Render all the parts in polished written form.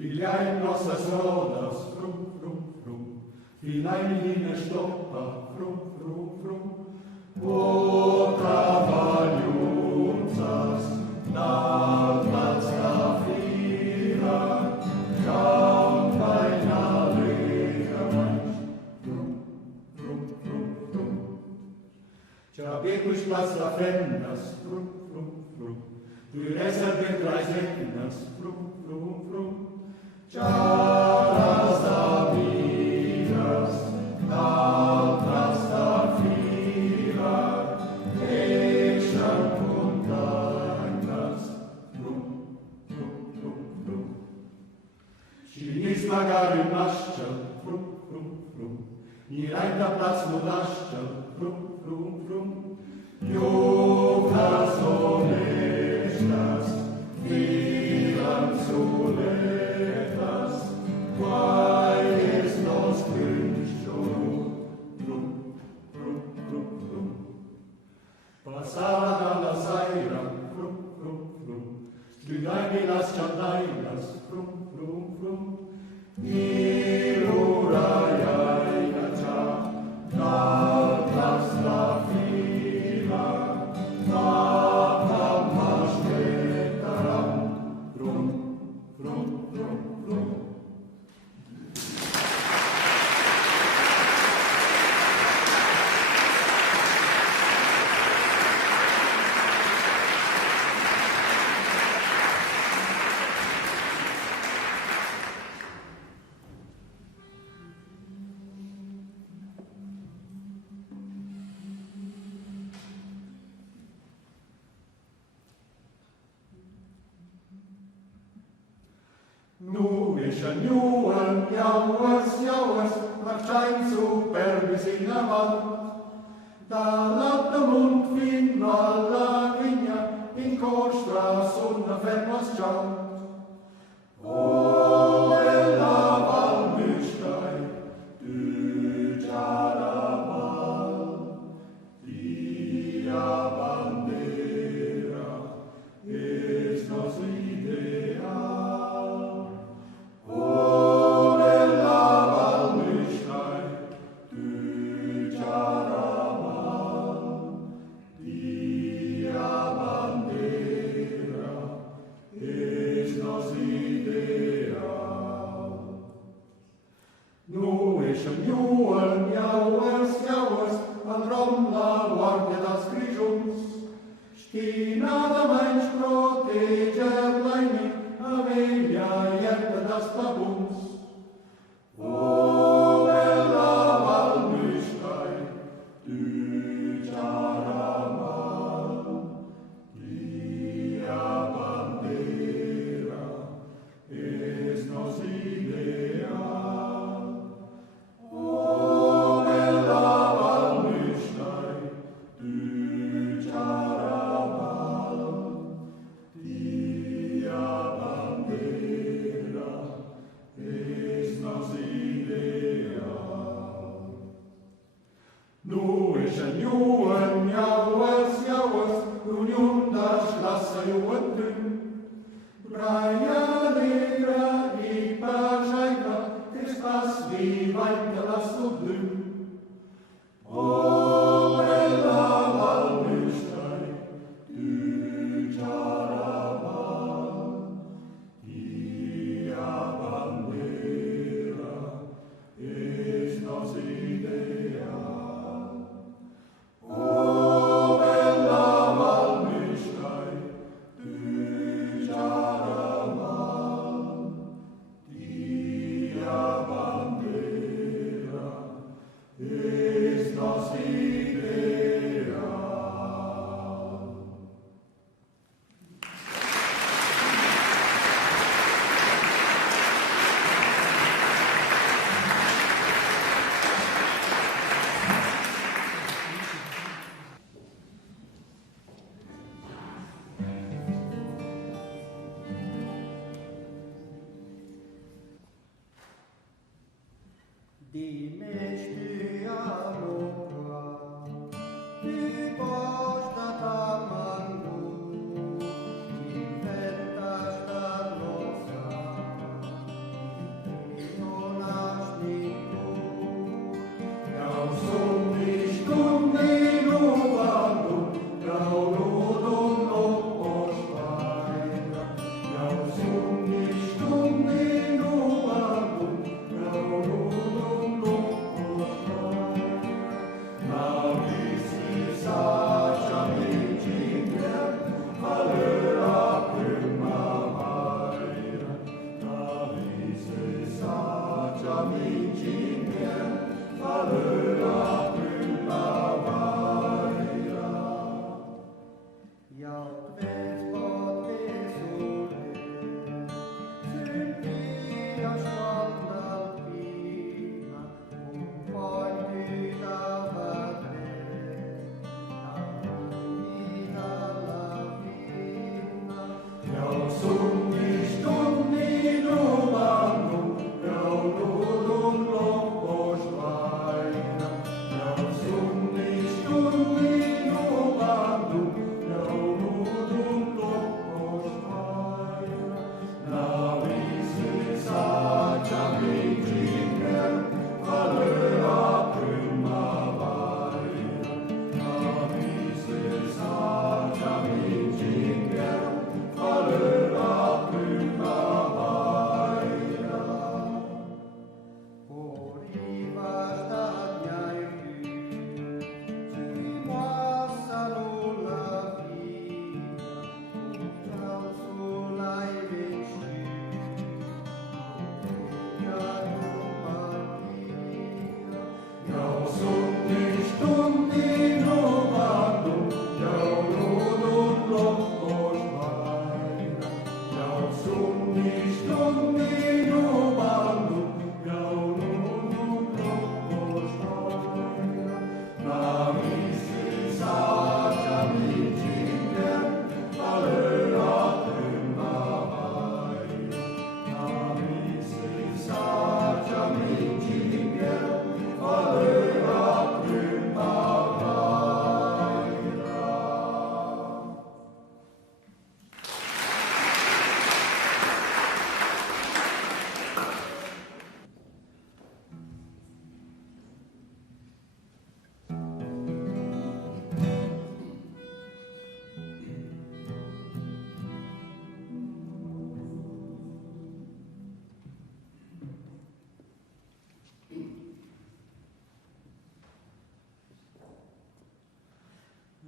Viljai nossas rodas, frum, frum, frum, Filai stoppa, frum, frum, frum, o trabalhunzas, nalmats da fira, campai na legamais, frum, frum, frum, frum. Ciabecus plas la fendas, frum, frum, frum, duresa ventrais etnas, frum, frum, frum, Charas da vidas, d'altras da fira, eixam contactas, frum, frum, frum, frum. Scinis magari maschel, frum, frum, frum, Nirein da Platz modaschel, frum, frum, frum, Juvas honestas, vilam soletas, quae es nos Christo, frum, frum, frum, frum. Passada la saira, frum, frum, frum, Studiai las chandailas, frum, frum, frum, Ilurai aigacha, d'altras la fila, Papam maschetaram, frum, frum, frum, frum. Nu ische nuan, jauers, marschein superbis in avant, da laut der Mund fin alla vigna, in Korstras und a fermas chant. O ella val müstei, du Jaraval, dia bandera, es nos ideal. O bella Val Mühlstein, du Jaraval, dia bandera, la guardia das grigiuns, sti nada mais protege blaine, aveglia ierte das tabuns. O bella Walmüstei, du Charamal, dia bandera, es nos ideal. O bella Walmüstei, du Charamal, dia bandera, es nos ideal. Nu ești niuăn, iauăs, uniun dași lasă iuătân. Braia negra i pajaika, Christas vivainte la sublân. O bella Walmüstei, du Charamal, dia bandera, es nos ideal. O bella Walmüstei, du Charamal, dia bandera, es nos ideal. Dimești aluca, di posta tamandu, di fetta sta rosa, non asni tu. Grau sunt die Stunden ubando, grau nudum lopos weiter. Grau sunt die Stunden ubando, grau nudum lopos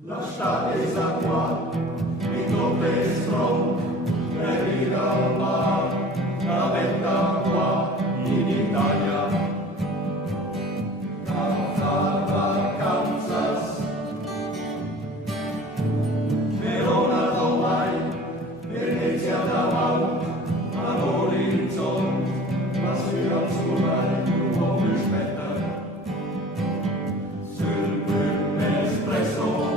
Lascia esa qua, mi tocca strong, per ir al mar, la vetta qua in Italia. Causa vacanzas, Verona domai, Venezia davanti, all'orizzonte, la sera azzurra un po' più spetta. Sul espresso,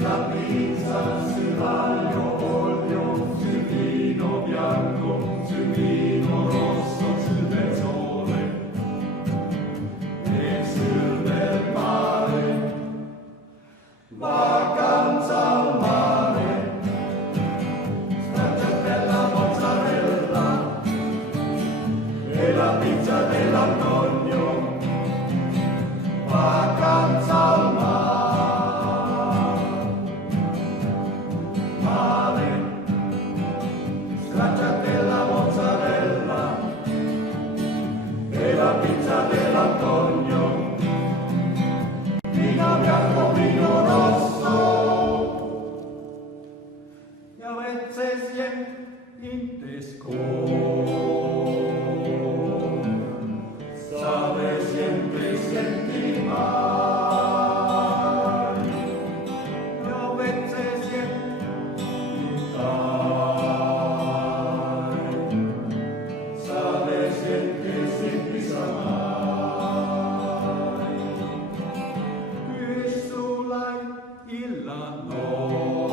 la pizza, sul aglio, olio, sul vino bianco, sul vino rosso, sul bel sole e sul bel mare. Vacanza al mare, stracciatella mozzarella e la pizza dell'Antonio. Vacanza al mare. Stracciatella mozzarella e la pizza dell'Antonio, vino bianco, vino rosso. Ja veces intesco, sabe siempre sienti mal. Ja veces Illa no